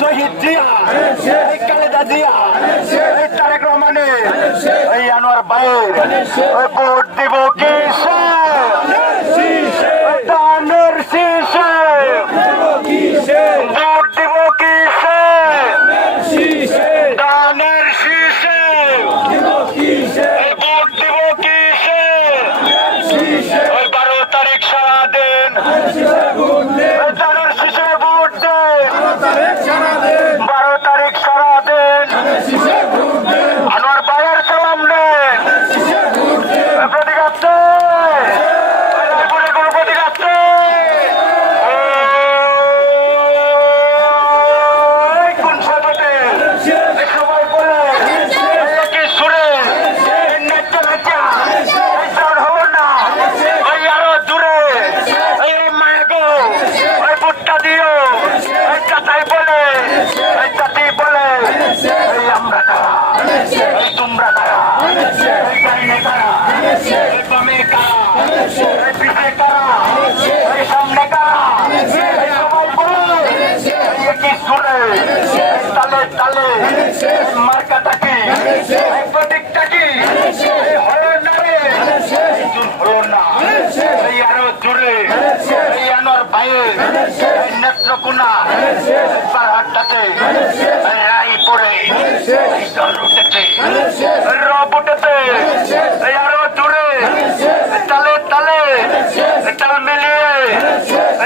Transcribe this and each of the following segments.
শহীদ জিয়া, খালেদা জিয়া, তারেক রহমানের, আনোয়ার ভাইয়ের ভোট দিব কিসে? ধানের শীষে। ভোট দিব কিসে? ধানের শীষে। ভোট দিব কিসে? 12 তারিখ সারাদিন ধানের শীষে ভোট দেন। 12 তারিখ সারাদিন আনোয়ার ভাইয়ের সালাম নেন। প্রতীক আছে? কোনো প্রতীক আছে? কোন সাথে সবাই বলে কি সুরে নেচা নেচা হলো না। ওই আরো দূরে এই মায়ের গো ওই বুটটা দিও। ওই চাচাই বলে ওই চাচি বলে এই আমরা কারা, এই তোমরা কারা, এই ডাইনে কারা, এই বামে কারা, এই পিছে কারা, এই সামনে কারা, এই সবাই বলে এই কি সুরে তালে তালে মার্কাটা কি, এই প্রতীকটা কি? হলো না রে, হলো না। এই আরো দূরে এই আনোয়ার ভাইয়ের নেত্রকোনা পাহাড়টাতে রাই পড়ে জল উঠেছে, রব উঠেছে। এই আরো দূরে তালে তালে তাল মিলিয়ে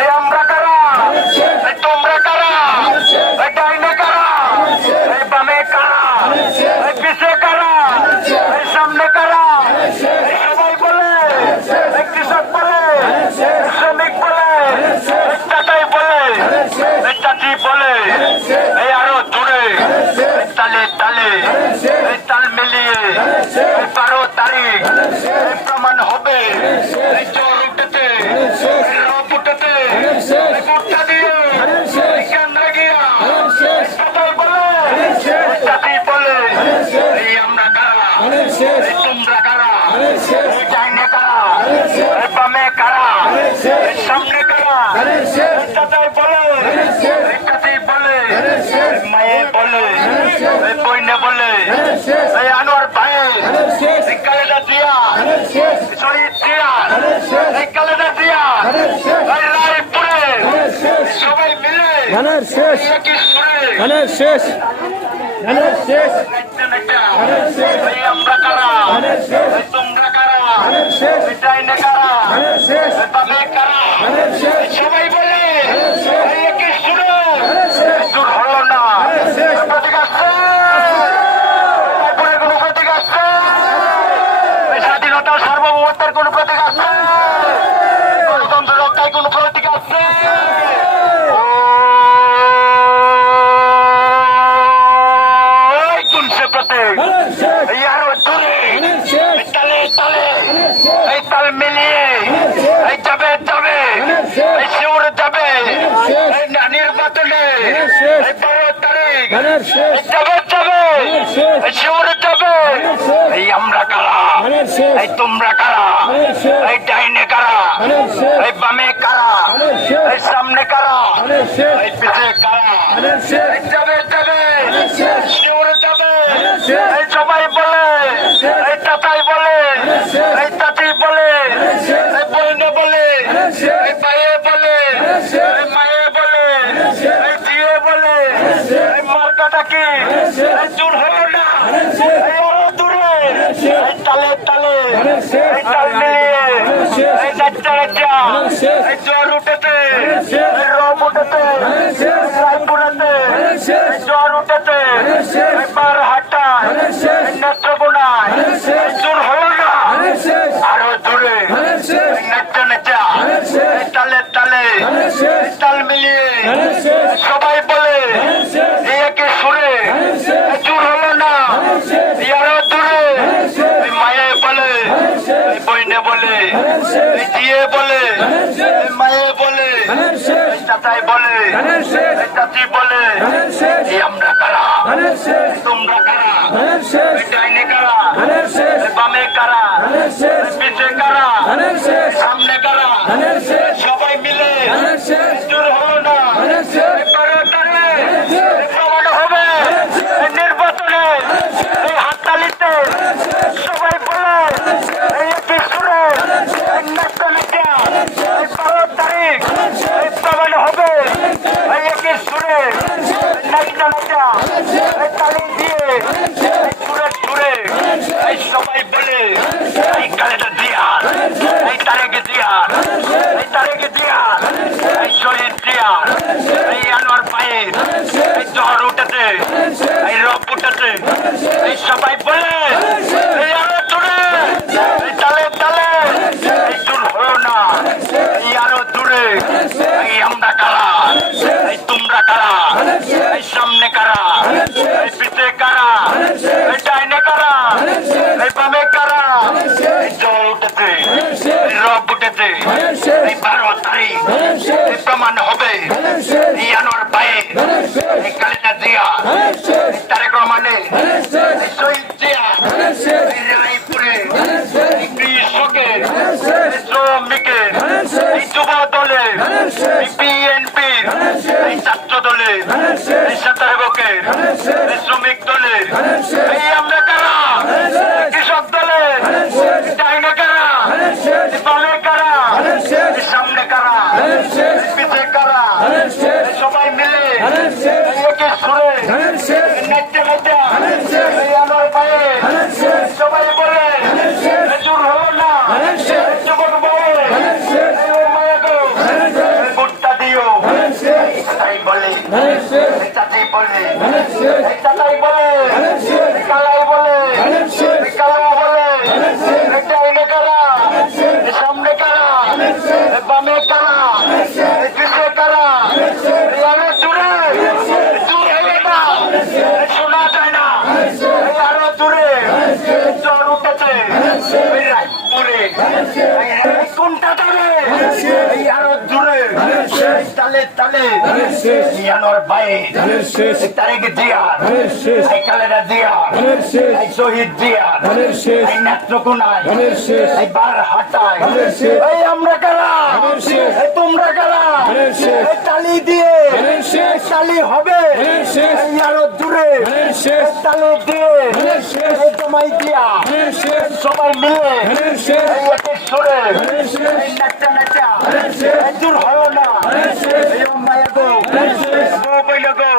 এই আমরা কারা, এই তোমরা কারা, এই ডাইনে কারা, এই বামে কারা, এই পিছে কারা, এই সামনে কারা, এই সবাই বলে, এই কৃষক বলে, শ্রমিক বলে, এই চাচাই বলে, এই চাচি বলে। এই আরো দূরে তালে তালে এই তাল মিলিয়ে এই 12 তারিখ এই প্রমাণ হবে। এই জল উঠেছে, রব উঠেছে, এই ভোটটা দিয়ে এই কেন্দ্রে গিয়া সবাই বলে, এই চাচি বলে এই আমরা কারা, এই তোমরা কারা, এই ডাইনে কারা, এই বামে কারা, এই সামনে কারা, এই চাচাই বলে, এই চাচি বলে, এই মায়ে বলে, এই বইনে বলে, এই আনোয়ার ভাই, এই খালেদা জিয়া, শহীদ জিয়া, এই খালেদা জিয়া, এই রায়পুরে সবাই মিলে একই সুরে এই আমরা কারা, এই তোমরা কারা, এই ডাইনে কারা, এই বামে কারা, সবাই বলে এই একই সুরে। দূর হলো না। প্রতীক আছে? তারপরে কোনো প্রতীক আছে? স্বাধীনতা সার্বভৌমত্বের কোন প্রতীক আছে? গণতন্ত্র রক্ষায় কোন প্রতীক আছে? কোন সে প্রতীক? এই আরো দূরে তালে তালে এই তাল মিলিয়ে এই যাবে যাবে এই শিউরে যাবে এই নির্বাচনে এই 12 তারিখ এই যাবে যাবে এই শিউরে যাবে। এই আমরা কারা, এই তোমরা কারা, এই ডাইনে কারা, এই বামে কারা, এই সামনে কারা, এই পিছে কারা, এই যাবে যাবে শিউরে যাবে। এই সবাই বলে, এই চাচাই বলে, এই চাচি বলে, এই বইনে বলে, এই ভাইয়ে বলে, এই মায়ে বলে, এই জিয়ে বলে, এই মার্কাটা কি? এই দূর হলো না। এই আরো দূরে এই তালে তালে এই তাল মিলিয়ে এই নাচা নাচা এই জ্বর উঠেছে, এই রব উঠেছে, রায়পুরেতে এই জ্বর উঠেছে, এই বারহাট্টায়, এই নেত্রকোনায় এই দূর হলো না। আরো দূরে এই নাচা নাচা এই তালে তালে এই তাল মিলিয়ে সবাই বলে এই একই সুরে এই দূর হলো না। আরো দূরে এই মায়ে বলে, এই বইনে বলে, এই জিয়ে বলে, এই মায়ে বলে, এই চাচাই বলে, এই চাচি বলে এই আমরা কারা, তোমরা কারা, এই ডাইনে কারা, এই বামে কারা, এই পিছে কারা, সামনে কারা, সবাই মিলে দূর হলো না। 12 তারিখ নাচা নাচা এই তালি দিয়ে এই সুরে সুরে এই সবাই বলে এই খালেদা জিয়া এই তারেক জিয়া এই তারেক জিয়া এই শহীদ জিয়া এই আনোয়ার পায়ের এই জ্বর উঠেছে এই রব উঠেছে এই সবাই বলে এই আরো দূরে এই তালে তালে এই দূর হলো না এই আরো দূরে এই আমরা কারা এই তোমরা কারা এই সামনে কারা এই পিছে কারা এই ডাইনে কারা এই বামে কারা এই জ্বর উঠেছে এই রব উঠেছে এই 12 তারিখ এই প্রমাণ হবে এই আনোয়ার পায়ে এই খালেদা জিয়া এই তারেক রহমানের এই শহীদ জিয়া এই রায়পুরে এই কৃষকের এই শ্রমিকের এই যুব দলের এই বিএনপির এই ছাত্র দলের এই স্বেচ্ছাসেবকের এই শ্রমিক দলের এই আমরা কারা এই কৃষক দলের ডাইনে কারা এই বামে কারা এই সামনে কারা এই পিছে কারা এই সবাই মিলে এই একে সুরে নাচতে নাচতে এই আমার পায়ে সবাই বলে এই জোর হলো না এই যুবক বলে এই ও মায়া গো এই ভুট্টা দিও এই তাই বলে এই চাচাই বলে এই চাচাই বলে এই কালাই বলে এই কালা বলে এই ডাইনে কারা এই সামনে কারা এই বামে কারা এই পিছে কারা এই আরো দূরে দূর হয়ে না এই শোনা যায় না এই আরো দূরে জ্বর উঠেছে এই রায়পুরে এই কোনটা দূরে এই আরো দূরে এই তালে তালে এই আনোয়ার পায়ে এই তারেক জিয়া এই খালেদা জিয়া এই শহীদ জিয়া এই নেত্রকোনায় এই বারহাটায় এই আমরা কারা এই তোমরা কারা এই তালি দিয়ে তালি হবে এই আরো দূরে এই তালি দিয়ে এই তোমায় দিয়া সবাই মিলে এই একে সুরে এই নাচা নাচা এই দূর হয় না এই মায়া গো বউ বইল গো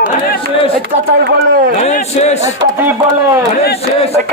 এই চাচাই বলে এই চাচি বলে এই